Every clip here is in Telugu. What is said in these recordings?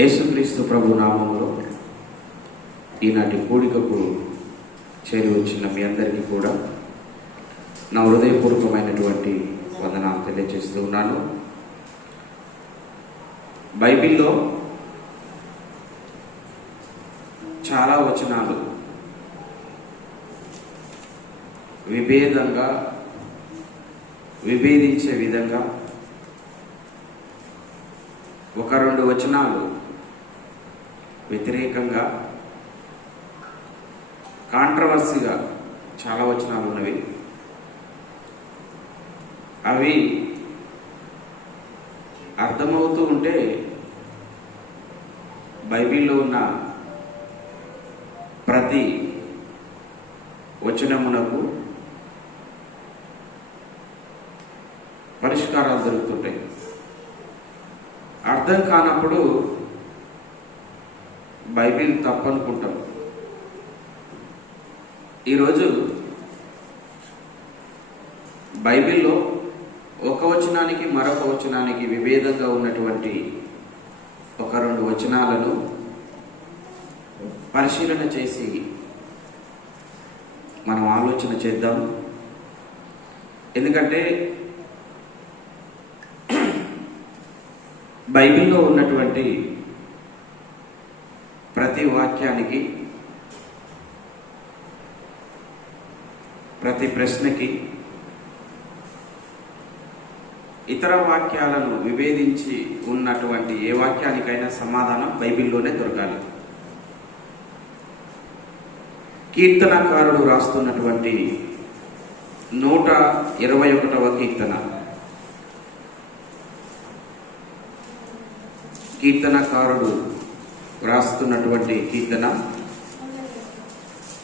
యేసుక్రీస్తు ప్రభు నామంలో ఈనాటి కూడికకు చేరి వచ్చిన మీ అందరికీ కూడా నా హృదయపూర్వకమైనటువంటి వందనాలు తెలియజేస్తూ ఉన్నాను. బైబిల్లో చాలా వచనాలు విభేదంగా విభేదించే విధంగా ఒక రెండు వచనాలు వ్యతిరేకంగా కాంట్రవర్సీగా చాలా వచనాలు ఉన్నవి. అవి అర్థమవుతూ ఉంటే బైబిల్లో ఉన్న ప్రతి వచనమునకు పరిష్కారాలు దొరుకుతుంటాయి. అర్థం కానప్పుడు బైబిల్ తప్పనుకుంటాం. ఈరోజు బైబిల్లో ఒక వచనానికి మరొక వచనానికి విభేదంగా ఉన్నటువంటి ఒక రెండు వచనాలను పరిశీలన చేసి మనం ఆలోచన చేద్దాం. ఎందుకంటే బైబిల్లో ఉన్నటువంటి ప్రతి వాక్యానికి ప్రతి ప్రశ్నకి ఇతర వాక్యాలను విభేదించి ఉన్నటువంటి ఏ వాక్యానికైనా సమాధానం బైబిల్లోనే దొరకాలి. కీర్తనకారుడు రాస్తున్నటువంటి నూట ఇరవై ఒకటవ కీర్తన. కీర్తనకారుడు రాస్తున్నటువంటి కీర్తన.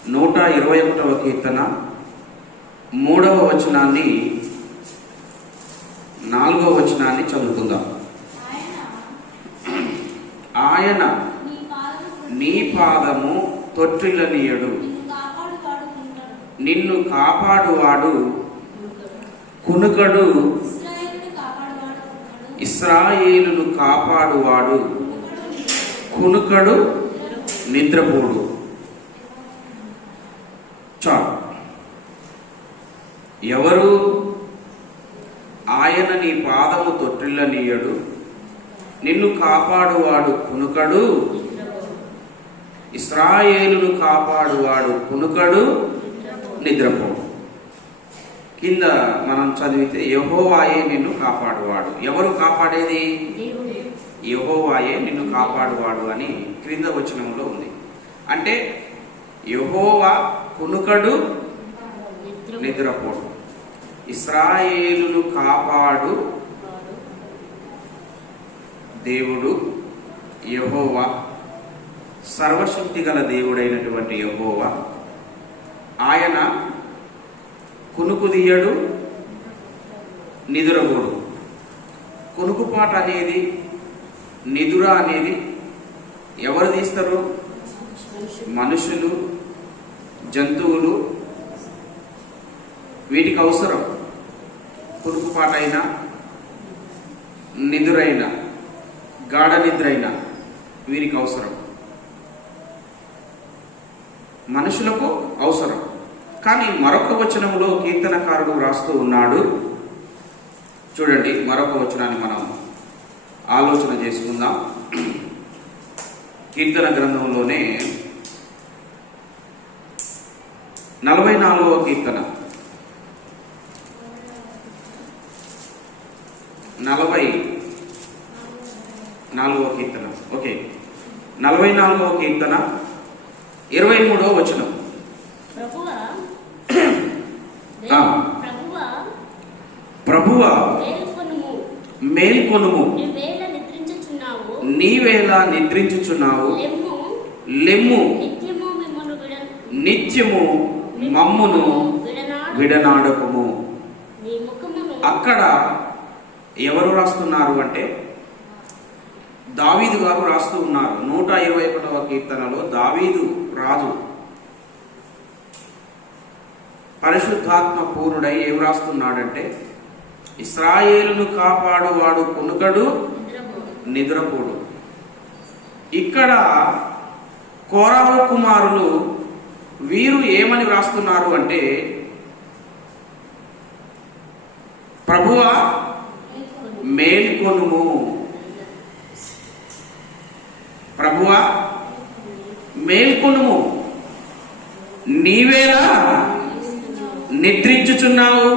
నూట ఇరవై ఒకటవ కీర్తన. మూడవ వచనాన్ని నాలుగవ వచనాన్ని చదువుకుందాం. ఆయన నీ పాదము తొట్టిల్లనీయడు. నిన్ను కాపాడువాడు కునుకడు ఇస్రాయేలును కాపాడువాడు. కునుకడు నిద్రపోడు. చాలు. ఎవరు ఆయన నీ పాదము తొట్టిల్లనీయడు నిన్ను కాపాడువాడు కునుకడు ఇస్రాయేలును కాపాడువాడు కునుకడు నిద్రపోడు. కింద మనం చదివితే యహోవాయే నిన్ను కాపాడువాడు. ఎవరు కాపాడేది? యహోవాయే నిన్ను కాపాడువాడు అని క్రింద వచనంలో ఉంది. అంటే యహోవా కునుకడు నిద్రపోడు. ఇస్రాయేలును కాపాడు దేవుడు యహోవా. సర్వశక్తి గల దేవుడైనటువంటి యహోవా. ఆయన కునుకుదీయడు నిద్రపోడు కునుకుపాట అనేది నిదుర అనేది ఎవరు తీస్తారు? మనుషులు జంతువులు. వీటికి అవసరం కురుకుపాటైనా అయినా నిదురైనా గాఢ నిద్ర అయినా వీరికి అవసరం. మనుషులకు అవసరం. కానీ మరొక వచనంలో కీర్తనకారుడు వ్రాస్తూ ఉన్నాడు. చూడండి మరొక వచనాన్ని మనం ఆలోచన చేసుకుందాం. కీర్తన గ్రంథంలోనే నలభై నాలుగవ కీర్తన. నలభై నాలుగవ కీర్తన. ఓకే. నలభై నాలుగవ కీర్తన ఇరవై మూడవ వచనం. ప్రభువా మేల్కొనుము. నీవేళ నిద్రించుచున్నావు? లెమ్ము. నిత్యము మమ్మును విడనాడు విడనాడకము. అక్కడ ఎవరు రాస్తున్నారు అంటే దావీదు గారు రాస్తూ ఉన్నారు. నూట ఇరవై ఒకటవ కీర్తనలో దావీదు రాజు. పరిశుద్ధాత్మ పూర్ణుడై ఏం రాస్తున్నాడంటే ఇస్రాయేలును కాపాడువాడు కొనుకడు నిద్రపోడు. ఇక్కడ కోరావు కుమారులు వీరు ఏమని వ్రాస్తున్నారు అంటే ప్రభువా మేల్కొనుము. ప్రభువా మేల్కొనుము. నీవేలా నిద్రించుచున్నావు?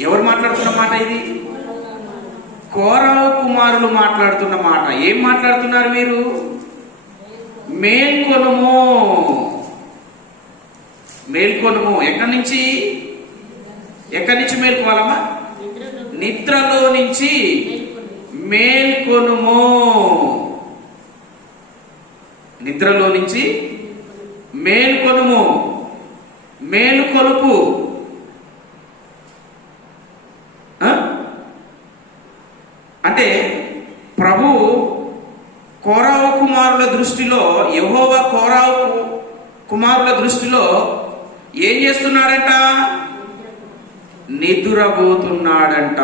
ఎవరు మాట్లాడుతున్న మాట ఇది? కోరవ కుమారులు మాట్లాడుతున్న మాట. ఏం మాట్లాడుతున్నారు మీరు? మేల్కొనము. మేల్కొనము. ఎక్కడి నుంచి? ఎక్కడి నుంచి మేల్కోవాలమ్మా? నిద్రలో నుంచి మేల్కొనుము. నిద్రలో నుంచి మేల్కొనుము. మేలుకొలుపు ఆ? అంటే ప్రభు కోరావు కుమారుల దృష్టిలో యహోవ కోరావు కుమారుల దృష్టిలో ఏం చేస్తున్నాడంట? నిద్రపోతున్నాడంట.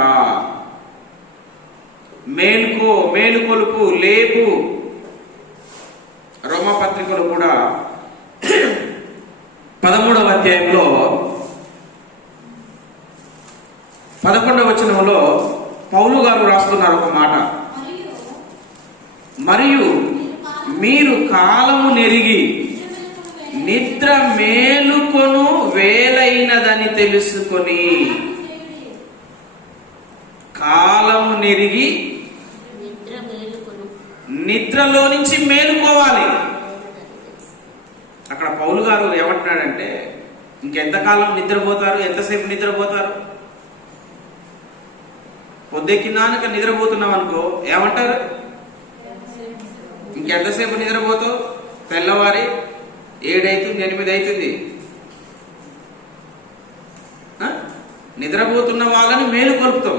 మేలుకో మేలుకొలుపు లేపు. రోమపత్రికలు కూడా పదమూడవ అధ్యాయంలో పదకొండవ వచనంలో పౌలు గారు రాస్తున్నారు ఒక మాట. మరియు మీరు కాలము నెరిగి నిద్ర మేలుకొను వేలైనదని తెలుసుకొని కాలము నెరిగి నిద్రలో నుంచి మేలుకోవాలి. అక్కడ పౌలు గారు ఏమంటున్నాడంటే ఇంకెంతకాలం నిద్రపోతారు? ఎంతసేపు నిద్రపోతారు? పొద్దెక్కినాక నిద్రపోతున్నాం అనుకో ఏమంటారు? ఇంకెంతసేపు నిద్రపోతావు? తెల్లవారి ఏడైతుంది ఎనిమిది అవుతుంది ఆ? నిద్రపోతున్న వాళ్ళని మేలుకొలుపుతాం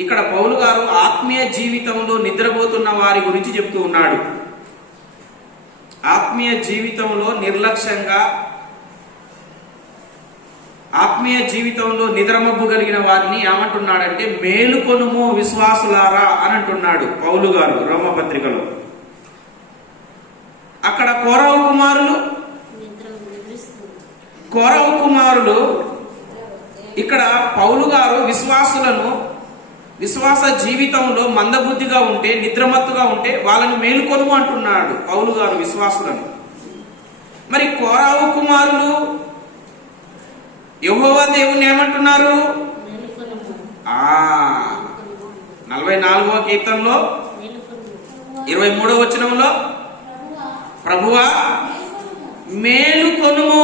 ఇక్కడ పౌలు గారు ఆత్మీయ జీవితంలో నిద్రపోతున్న వారి గురించి చెప్తూ ఉన్నాడు. ఆత్మీయ జీవితంలో నిర్లక్ష్యంగా ఆత్మీయ జీవితంలో నిద్రమబ్బు కలిగిన వారిని ఏమంటున్నాడంటే మేలుకొనుము విశ్వాసులారా అని అంటున్నాడు పౌలు గారు రోమపత్రికలో. అక్కడ కోరవ కుమారులు? నిద్ర కోరవ కుమారులు? ఇక్కడ పౌలు గారు విశ్వాసులను విశ్వాస జీవితంలో మందబుద్ధిగా ఉంటే నిద్రమత్తుగా ఉంటే వాళ్ళని మేలుకొను అంటున్నాడు పౌలు గారు విశ్వాసులను. మరి కోరావు కుమారులు యహోవా దేవుని ఏమంటున్నారు? నలభై నాలుగవ కీర్తనలో ఇరవై మూడవ వచనంలో ప్రభువా మేలుకొనుము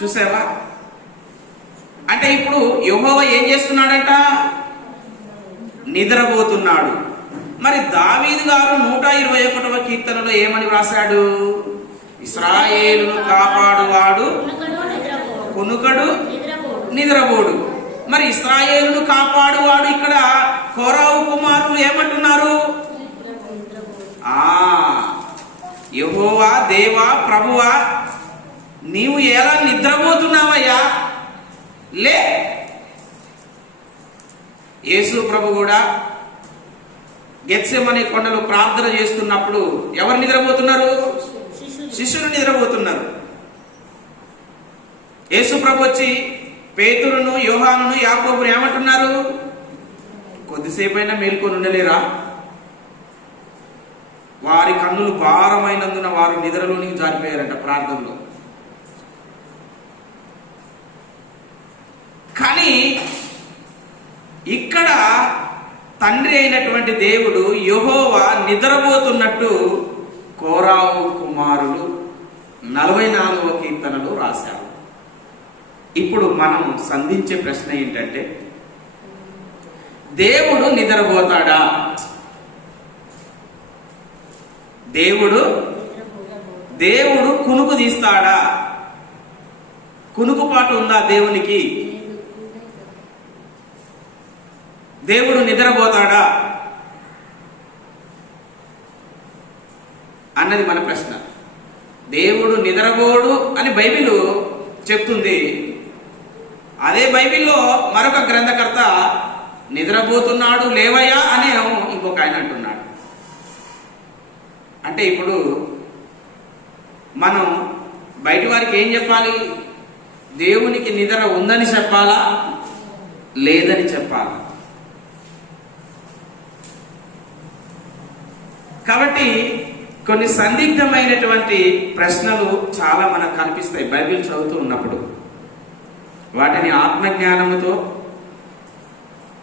చూసావా అంటే ఇప్పుడు యహోవ ఏం చేస్తున్నాడంట? నిద్రపోతున్నాడు. మరి దావీదు గారు నూట ఇరవై ఒకటవ కీర్తనలో ఏమని వ్రాసాడు ఇస్రాయేలును కాపాడువాడు కొనుకడు నిద్రపోడు. మరి ఇస్రాయేలును కాపాడువాడు ఇక్కడ కోరావు కుమారులు ఏమంటున్నారు? ఆ యహోవా దేవా ప్రభువా నీవు ఎలా నిద్రపోతున్నావయ్యా? లే. యేసు ప్రభు కూడా గెత్సెమనే కొండలు ప్రార్థన చేస్తున్నప్పుడు ఎవరు నిద్రపోతున్నారు? శిష్యులు నిద్రపోతున్నారు. యేసు ప్రభు వచ్చి పేతురును యోహానును యాకోబును ఏమంటున్నారు? కొద్దిసేపైనా మేల్కొని ఉండలేరా? వారి కన్నులు భారమైనందున వారు నిద్రలోనికి జారిపోయారంట ప్రార్థనలో. కానీ ఇక్కడ తండ్రి అయినటువంటి దేవుడు యహోవా నిద్రపోతున్నట్టు కోరావు కుమారులు నలభై నాలుగవ కీర్తనలు రాశారు ఇప్పుడు మనం సంధించే ప్రశ్న ఏంటంటే దేవుడు నిద్రపోతాడా? దేవుడు దేవుడు కునుకు తీస్తాడా? కునుకుపాటు ఉందా దేవునికి? దేవుడు నిద్రపోతాడా? అన్నది మన ప్రశ్న. దేవుడు నిద్రపోడు అని బైబిల్ చెప్తుంది. అదే బైబిల్లో మరొక గ్రంథకర్త నిద్రపోతున్నాడు లేవయ్యా అనే ఇంకొక ఆయన అంటున్నాడు. అంటే ఇప్పుడు మనం బయటి వారికి ఏం చెప్పాలి? దేవునికి నిద్ర ఉందని చెప్పాలా? లేదని చెప్పాలా? కాబట్టి కొన్ని సందిగ్ధమైనటువంటి ప్రశ్నలు చాలా మనకు కనిపిస్తాయి బైబిల్ చదువుతూ ఉన్నప్పుడు. వాటిని ఆత్మజ్ఞానముతో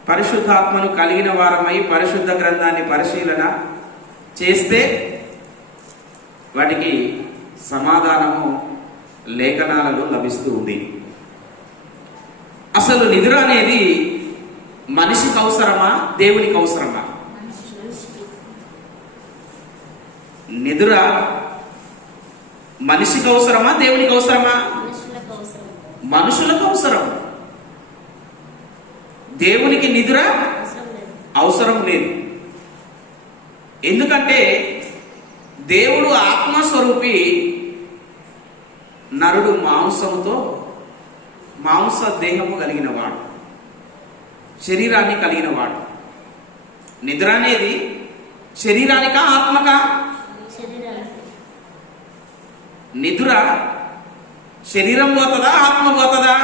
పరిశుద్ధాత్మను కలిగిన వారమై పరిశుద్ధ గ్రంథాన్ని పరిశీలన చేస్తే వాటికి సమాధానము లేఖనాలలో లభిస్తూ ఉంది. అసలు నిద్ర అనేది మనిషికి అవసరమా దేవునికి అవసరమా? నిద్ర మనిషికి అవసరమా దేవునికి అవసరమా? మనుషులకు అవసరం. దేవునికి నిద్ర అవసరం లేదు. ఎందుకంటే దేవుడు ఆత్మస్వరూపి నరుడు మాంసముతో మాంస దేహము కలిగిన వాడు శరీరాన్ని కలిగిన వాడు నిద్ర అనేది శరీరానికా ఆత్మకా? నిద్ర శరీరం పోతుందా ఆత్మ పోతుందా?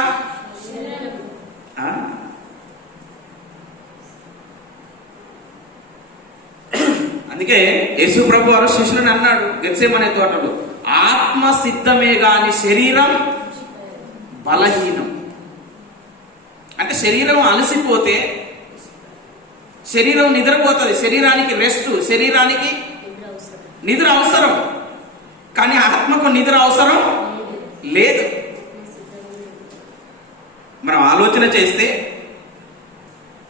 అందుకే యేసు ప్రభు వారు శిష్యులను అన్నాడు గెత్సేమనే తోటలో ఆత్మ సిద్ధమే గాని శరీరం బలహీనం. అంటే శరీరం అలసిపోతే శరీరం నిద్రపోతుంది శరీరానికి రెస్ట్ శరీరానికి నిద్ర అవసరం నిద్ర అవసరం. కానీ ఆత్మకు నిద్ర అవసరం లేదు. మనం ఆలోచన చేస్తే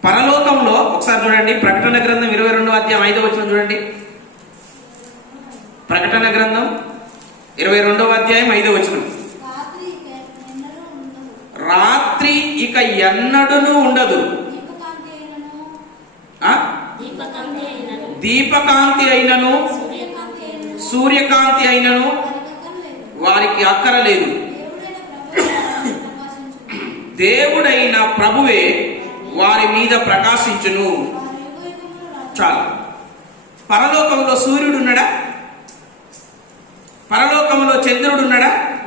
పరలోకంలో ఒకసారి చూడండి ప్రకటన గ్రంథం ఇరవై రెండో అధ్యాయం ఐదో వచ్చిన చూడండి. ప్రకటన గ్రంథం ఇరవై రెండవ అధ్యాయం ఐదో వచనం. రాత్రి ఎన్నడూ ఇక ఎన్నడూను ఉండదు. దీపకాంతి అయినను. సూర్యకాంతి అయినను. వారికి అక్కరలేదు దేవుడైన ప్రభువే వారి మీద ప్రకాశించును. చాలు. పరలోకంలో సూర్యుడు ఉన్నాడా? పరలోకంలో చంద్రుడు ఉన్నాడా?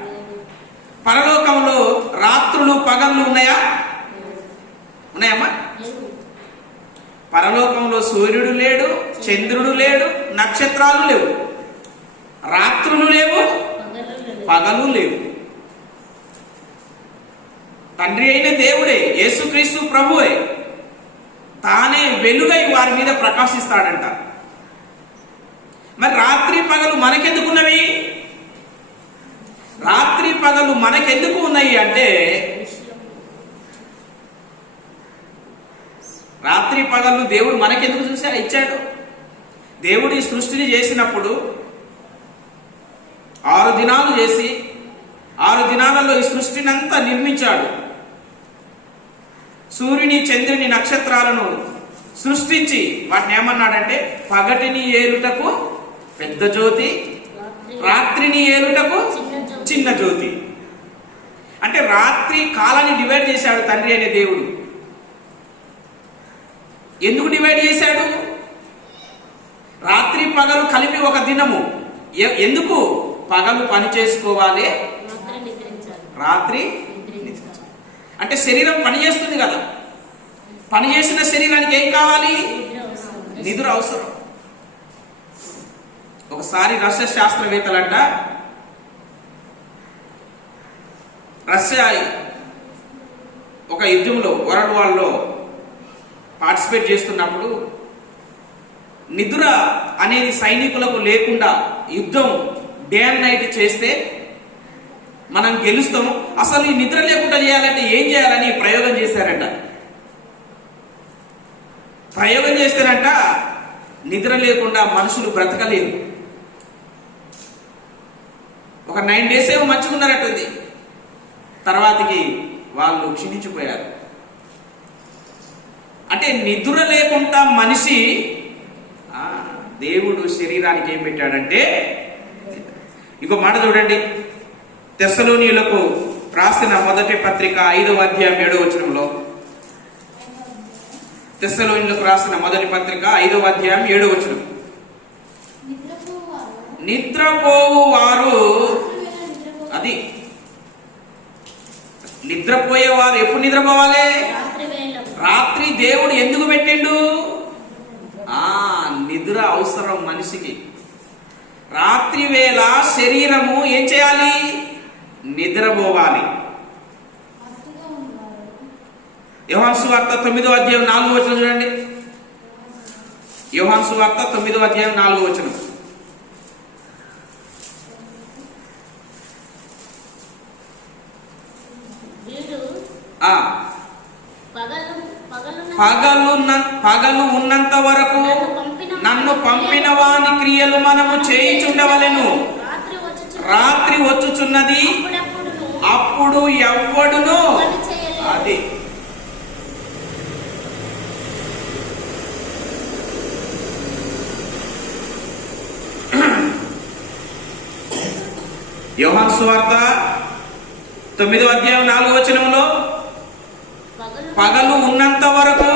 పరలోకంలో రాత్రులు పగళ్ళు ఉన్నాయా? ఉన్నాయమ్మా? పరలోకంలో సూర్యుడు లేడు చంద్రుడు లేడు నక్షత్రాలు లేవు. రాత్రులు లేవు పగలు లేవు. తండ్రి అయిన దేవుడే యేసుక్రీస్తు ప్రభువే తానే వెలుగై వారి మీద ప్రకాశిస్తాడంట. మరి రాత్రి పగలు మనకెందుకున్నవి? రాత్రి పగలు మనకెందుకు ఉన్నాయి అంటే రాత్రి పగలు దేవుడు మనకెందుకు చూసా? ఇచ్చాడు. దేవుడు ఈ సృష్టిని చేసినప్పుడు ఆరు దినాలు చేసి ఆరు దినాలలో ఈ సృష్టినంతా నిర్మించాడు. సూర్యుని చంద్రుని నక్షత్రాలను సృష్టించి వాటిని ఏమన్నాడంటే పగటిని ఏలుటకు పెద్ద జ్యోతి రాత్రిని ఏలుటకు చిన్న జ్యోతి. అంటే రాత్రి కాలాన్ని డివైడ్ చేశాడు తండ్రి అనే దేవుడు. ఎందుకు డివైడ్ చేశాడు? రాత్రి పగలు కలిపి ఒక దినము. ఎందుకు? పగలు పని చేసుకోవాలి. రాత్రి అంటే శరీరం పని చేస్తుంది కదా. పని చేసిన శరీరానికి ఏం కావాలి? నిద్ర అవసరం. ఒకసారి రష్యా శాస్త్రవేత్తలంట రష్యా ఒక యుద్ధంలో వరల్డ్ వార్లో పార్టిసిపేట్ చేస్తున్నప్పుడు నిద్ర అనేది సైనికులకు లేకుండా యుద్ధం డే అండ్ నైట్ చేస్తే మనం గెలుస్తాము. అసలు ఈ నిద్ర లేకుండా చేయాలంటే ఏం చేయాలని ప్రయోగం చేశారంట. ప్రయోగం చేస్తారంట నిద్ర లేకుండా మనుషులు బ్రతకలేరు. ఒక నైన్ డేస్ ఏమో మంచిగా తర్వాతకి వాళ్ళు క్షీణించిపోయారు. అంటే నిద్ర లేకుండా మనిషి దేవుడు శరీరానికి ఏం పెట్టాడంటే ఇంకో మాట చూడండి. తెస్సలోనియులకు రాసిన మొదటి పత్రిక ఐదవ అధ్యాయం ఏడవ వచనంలో తెస్సలోనిలకు రాసిన మొదటి పత్రిక ఐదవ అధ్యాయం ఏడవ వచనం. నిద్రపోవు వారు అది నిద్రపోయేవారు ఎప్పుడు నిద్రపోవాలి? రాత్రి దేవుడు ఎందుకు పెట్టిండు? ఆ నిద్ర అవసరం మనిషికి. రాత్రి వేళ శరీరము ఏం చేయాలి? నిద్రపోవాలి. యోహాన్సు వార్త తొమ్మిదో అధ్యాయం నాలుగో వచనం చూడండి. యోహాన్సు వార్త తొమ్మిదో అధ్యాయం నాలుగో వచనం. పగలు పగలు ఉన్నంత వరకు నన్ను పంపిన వాని క్రియలు మనము చేయిచుండవలెను. రాత్రి వచ్చి రాత్రి వచ్చుచున్నది. అప్పుడు ఎవ్వడును అది. యోహాన్ సువార్త తొమ్మిదో అధ్యాయం నాలుగో వచనంలో పగలు ఉన్నంత వరకు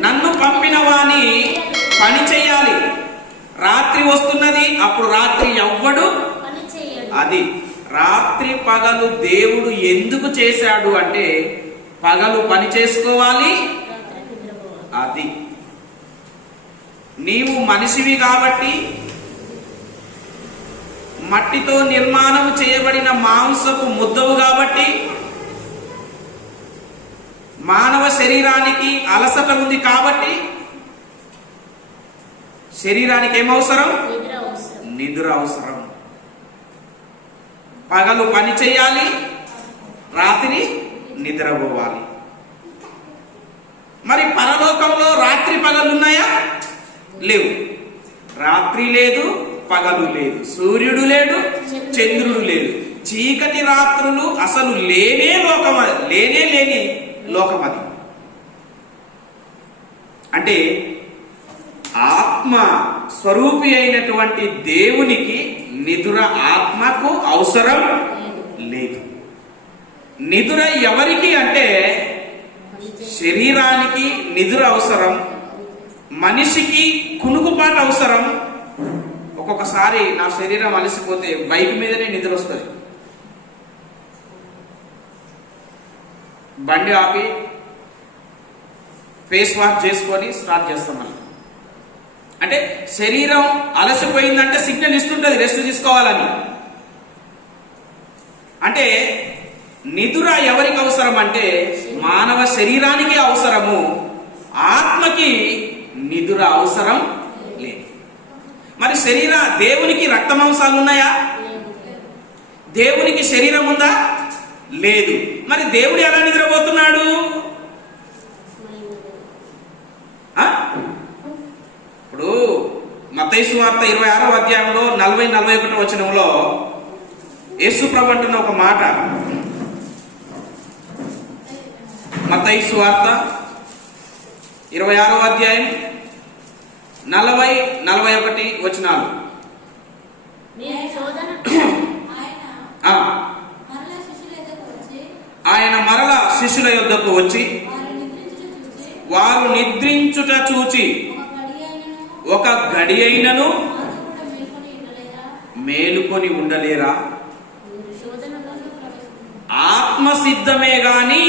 నన్ను పంపిన వాని పని చెయ్యాలి. రాత్రి వస్తున్నది అప్పుడు రాత్రి ఎవ్వడు? అది రాత్రి పగలు దేవుడు ఎందుకు చేశాడు అంటే పగలు పని చేసుకోవాలి. అది. నీవు మనిషివి కాబట్టి మట్టితో నిర్మాణం చేయబడిన మాంసపు ముద్దవు కాబట్టి మానవ శరీరానికి అలసట ఉంది కాబట్టి శరీరానికి ఏమవసరం నిద్ర అవసరం పగలు పని చేయాలి రాత్రి నిద్రపోవాలి. మరి పరలోకంలో రాత్రి పగలు ఉన్నాయా లేవు. రాత్రి లేదు పగలు లేదు. సూర్యుడు లేడు చంద్రుడు లేడు. చీకటి రాత్రులు అసలు లేనే లోకం లేనే లేని లోకం అది అంటే ఆత్మ స్వరూపి అయినటువంటి దేవునికి నిధుర ఆత్మకు అవసరం లేదు. నిధుర ఎవరికి అంటే శరీరానికి నిధుర అవసరం మనిషికి కునుకుపాటు అవసరం. ఒక్కొక్కసారి నా శరీరం అలసిపోతే బైక్ మీదనే నిద్ర వస్తుంది. బండి ఆపి ఫేస్ వాష్ చేసుకొని స్టార్ట్ చేస్తాం మళ్ళీ. అంటే శరీరం అలసిపోయిందంటే సిగ్నల్ ఇస్తుంటుంది రెస్ట్ తీసుకోవాలని. అంటే నిదుర ఎవరికి అవసరం అంటే మానవ శరీరానికి అవసరము. ఆత్మకి నిదుర అవసరం లేదు. మరి శరీర దేవునికి రక్త మాంసాలు ఉన్నాయా దేవునికి శరీరం ఉందా లేదు. మరి దేవుడు ఎలా నిద్రపోతున్నాడు? నిద్ర. ఇప్పుడు మతైసు వార్త ఇరవై ఆరో అధ్యాయంలో నలభై నలభై ఒకటో వచనంలో యేసు ప్రభు అంటున్న ఒక మాట. మతైసు వార్త ఇరవై ఆరో అధ్యాయం నలభై నలభై ఒకటి వచనాలు. ఆయన మరలా శిష్యుల యొద్దకు వచ్చి వారు నిద్రించుట చూచి ఒక గడి అయినను మేలుకొని ఉండలేరా? ఆత్మసిద్ధమే ఆత్మ సిద్ధమే గాని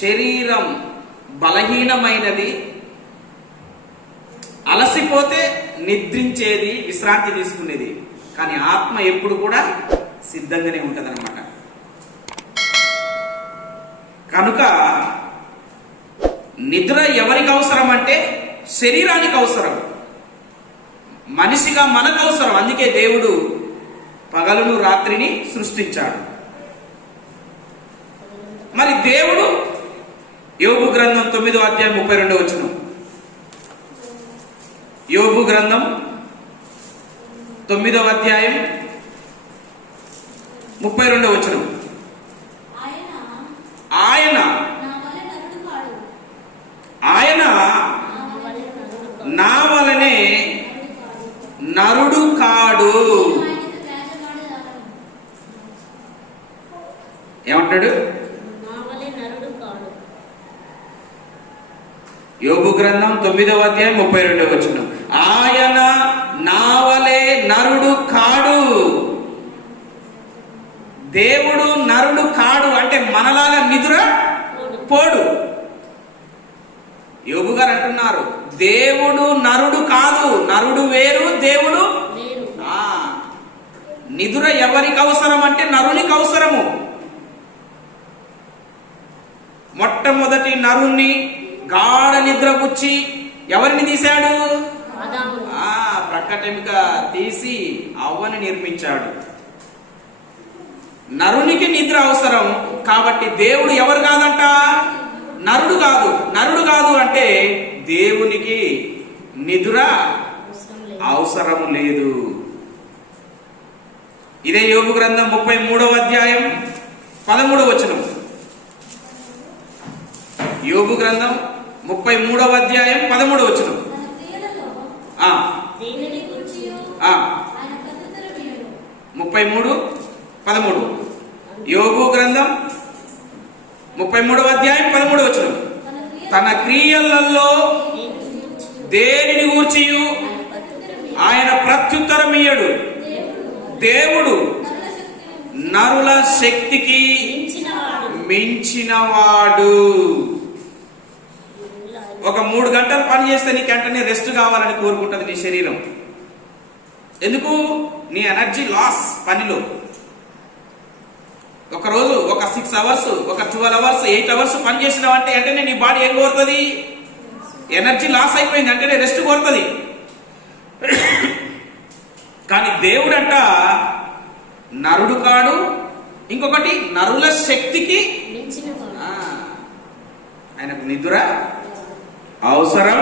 శరీరం బలహీనమైనది అలసిపోతే నిద్రించేది విశ్రాంతి తీసుకునేది. కానీ ఆత్మ ఎప్పుడు కూడా సిద్ధంగానే ఉంటుంది అనమాట కనుక నిద్ర ఎవరికి అవసరం అంటే శరీరానికి అవసరం. మనిషిగా మనకు అవసరం. అందుకే దేవుడు పగలును రాత్రిని సృష్టించాడు. మరి దేవుడు యోగు గ్రంథం తొమ్మిదో అధ్యాయం ముప్పై రెండో వచ్చిన యోగు గ్రంథం తొమ్మిదవ అధ్యాయం ముప్పై రెండో వచనం. ఆయన ఆయన నా వలె నరుడు కాడు ఆయన నా వలె నరుడు కాదు. నా వలనే నరుడు కాడు. ఏమంటాడు యోగు గ్రంథం తొమ్మిదవ అధ్యాయం ముప్పై రెండవ వచ్చిన ఆయన నావలే నరుడు కాడు. దేవుడు నరుడు కాడు. అంటే మనలాగా నిదుర పోడు. యోగు గారు అంటున్నారు దేవుడు నరుడు కాదు నరుడు వేరు దేవుడు నిదుర ఎవరికి అవసరం అంటే నరునికి అవసరము. మొట్టమొదటి నరుణ్ణి గాఢ నిద్రపుచ్చి ఎవరిని తీశాడు? ఆ ప్రకటమిక తీసి అవ్వని నిర్మించాడు. నరునికి నిద్ర అవసరం కాబట్టి దేవుడు ఎవరు కాదంట? నరుడు కాదు. నరుడు కాదు అంటే దేవునికి నిధుర అవసరం లేదు. ఇదే యోగు గ్రంథం ముప్పై మూడవ అధ్యాయం పదమూడవ వచనం. యోగు గ్రంథం ముప్పై మూడవ అధ్యాయం పదమూడవ వచనం. ముప్పై మూడు పదమూడు. యోగు గ్రంథం ముప్పై మూడవ అధ్యాయం పదమూడు వచ్చిన తన క్రియలలో దేనిని గురించి గూర్చి ఆయన ప్రత్యుత్తరమియ్యడు. ప్రత్యుత్తరం ఇయ్యడు దేవుడు నరుల శక్తికి మించినవాడు మించినవాడు. ఒక మూడు గంటలు పని చేస్తే నీకు వెంటనే రెస్ట్ కావాలని కోరుకుంటుంది నీ శరీరం. ఎందుకు? నీ ఎనర్జీ లాస్ పనిలో. ఒక రోజు ఒక సిక్స్ అవర్స్ ఒక ట్వెల్వ్ అవర్స్ ఎయిట్ అవర్స్ పని చేసినావంటే వెంటనే నీ బాడీ ఏం కోరుతుంది? ఎనర్జీ లాస్ అయిపోయింది వెంటనే రెస్ట్ కోరుతుంది. కానీ దేవుడంట నరుడు కాడు. ఇంకొకటి నరుల శక్తికి ఆయనకు నిద్ర అవసరం.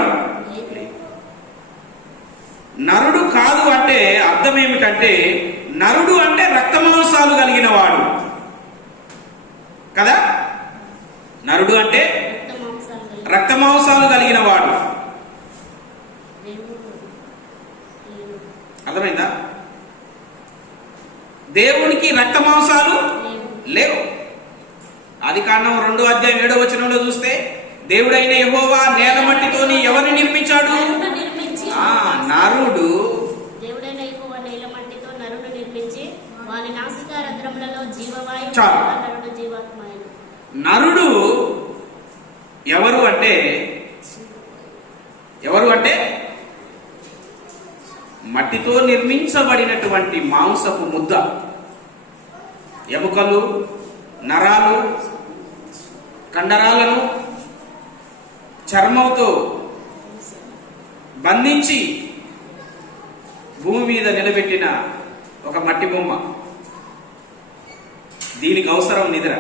నరుడు కాదు అంటే అర్థం ఏమిటంటే నరుడు అంటే రక్తమాంసాలు కలిగిన వాడు. కదా? నరుడు అంటే రక్త మాంసాలు కలిగిన వాడు. అర్థమైందా? దేవునికి రక్తమాంసాలు లేవు. లేవు ఆది కాండం రెండో అధ్యాయం ఏడో వచనంలో చూస్తే దేవుడైన యెహోవా నేల మట్టితోని ఎవరిని నిర్మించాడు? నరుడు నిర్మించి ఆ నరుడు. దేవుడైన యెహోవా నేల మట్టితో నరుడు నిర్మించి నాసికా రంధ్రములలో చాలు. నరుడు ఎవరు అంటే? ఎవరు అంటే? మట్టితో నిర్మించబడినటువంటి మాంసపు ముద్ద. ఎముకలు నరాలు కండరాలను చర్మంతో బంధించి భూమి మీద నిలబెట్టిన ఒక మట్టి బొమ్మ. దీనికి అవసరం నిద్ర.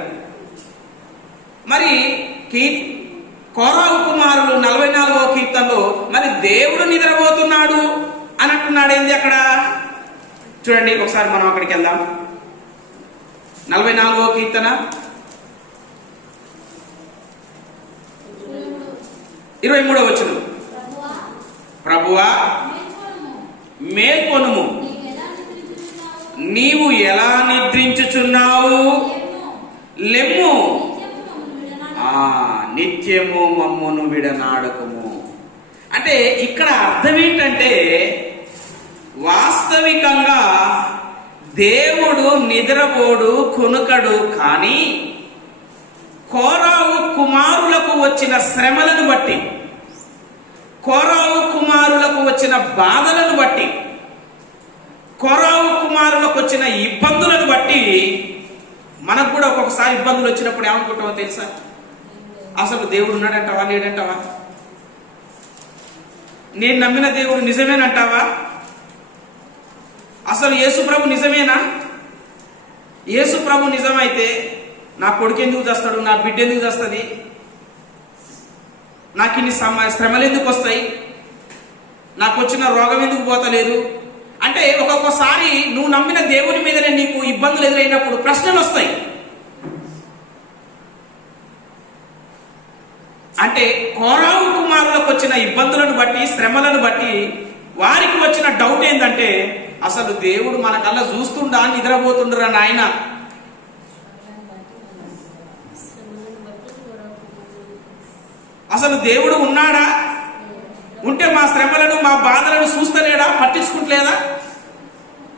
మరి కీ కోరావు కుమారులు నలభై నాలుగవ కీర్తనలో మరి దేవుడు నిద్రపోతున్నాడు అని అంటున్నాడు ఏంది అక్కడ? చూడండి ఒకసారి మనం అక్కడికి వెళ్దాం. నలభై నాలుగవ కీర్తన. ఇరవై మూడవ వచ్చిన ప్రభువా, మేల్కొనుము. నీవు ఎలా నిద్రించుచున్నావు? లెమ్ము. లెమ్ము నిత్యము మమ్మను విడనాడు. ఆ నిత్యము మమ్మును విడనాడకము. అంటే ఇక్కడ అర్థం ఏంటంటే వాస్తవికంగా దేవుడు నిద్రపోడు కొనుకడు కానీ కోరావు కుమారులకు వచ్చిన శ్రమలను బట్టి కోరావు కుమారులకు వచ్చిన బాధలను బట్టి కోరావు కుమారులకు వచ్చిన ఇబ్బందులను బట్టి మనకు కూడా ఒక్కొక్కసారి ఇబ్బందులు వచ్చినప్పుడు ఏమనుకుంటామో తెలుసా? అసలు దేవుడు ఉన్నాడంటావా? లేడంటావా? నేను నమ్మిన దేవుడు నిజమేనంటావా? అసలు యేసుప్రభు నిజమేనా? యేసు ప్రభు నిజమైతే నా కొడుకు ఎందుకు చేస్తాడు? నా బిడ్డ ఎందుకు చేస్తుంది? నాకు ఇన్ని సమ శ్రమలు ఎందుకు వస్తాయి? నాకు వచ్చిన రోగం ఎందుకు పోతలేదు? అంటే ఒక్కొక్కసారి నువ్వు నమ్మిన దేవుని మీదనే నీకు ఇబ్బందులు ఎదురైనప్పుడు ప్రశ్నలు వస్తాయి. అంటే కోరావు కుమారులకు వచ్చిన ఇబ్బందులను బట్టి శ్రమలను బట్టి వారికి వచ్చిన డౌట్ ఏంటంటే అసలు దేవుడు మన కళ్ళ చూస్తుండా నిద్రపోతుండరా నాయన? అసలు అసలు దేవుడు ఉన్నాడా? ఉంటే మా శ్రమలను మా బాధలను చూస్తలేడా? పట్టించుకుంటలేదా?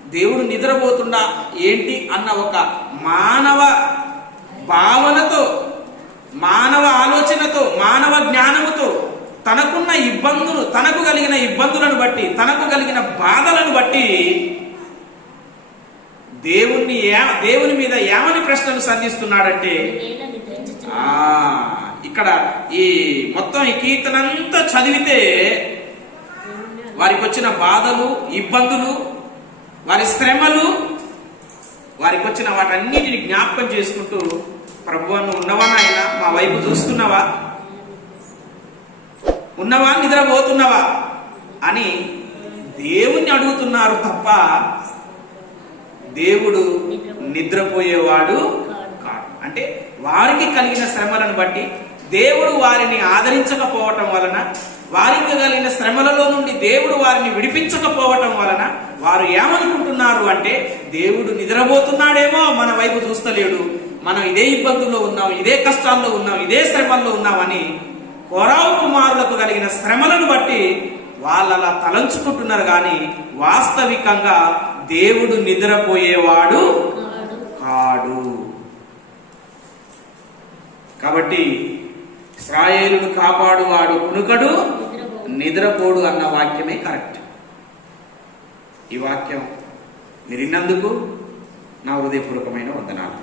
దేవుడు నిద్రపోతుండా ఏంటి అన్న ఒక మానవ భావనతో మానవ ఆలోచనతో మానవ జ్ఞానముతో తనకున్న ఇబ్బందులు తనకు కలిగిన ఇబ్బందులను బట్టి తనకు కలిగిన బాధలను బట్టి దేవుణ్ణి దేవుని మీద ఏమని ప్రశ్నలు సంధిస్తున్నాడంటే ఆ ఇక్కడ ఈ మొత్తం ఈ కీర్తనంతా చదివితే వారికి వచ్చిన బాధలు ఇబ్బందులు వారి శ్రమలు వారికి వచ్చిన వాటన్నిటిని జ్ఞాపకం చేసుకుంటూ ప్రభు నువ్వు ఉన్నవా నాయన? మా వైపు చూస్తున్నావా? ఉన్నవా? నిద్రపోతున్నావా? అని దేవుణ్ణి అడుగుతున్నారు తప్ప దేవుడు నిద్రపోయేవాడు కాడు. అంటే వారికి కలిగిన శ్రమలను బట్టి దేవుడు వారిని ఆదరించకపోవటం వలన వారికి కలిగిన శ్రమలలో నుండి దేవుడు వారిని విడిపించకపోవటం వలన వారు ఏమనుకుంటున్నారు అంటే దేవుడు నిద్రపోతున్నాడేమో మన వైపు చూస్తలేడు. మనం ఇదే ఇబ్బందుల్లో ఉన్నాం ఇదే కష్టాల్లో ఉన్నాం ఇదే శ్రమల్లో ఉన్నామని కొరావు కుమారులకు కలిగిన శ్రమలను బట్టి వాళ్ళలా తలంచుకుంటున్నారు కానీ వాస్తవికంగా దేవుడు నిద్రపోయేవాడు కాడు. కాబట్టి ఇస్రాయేలును కాపాడువాడు కునుకడు నిద్రపోడు అన్న వాక్యమే కరెక్ట్. ఈ వాక్యం మీరు విన్నందుకు నా హృదయపూర్వకమైన వందనాలు.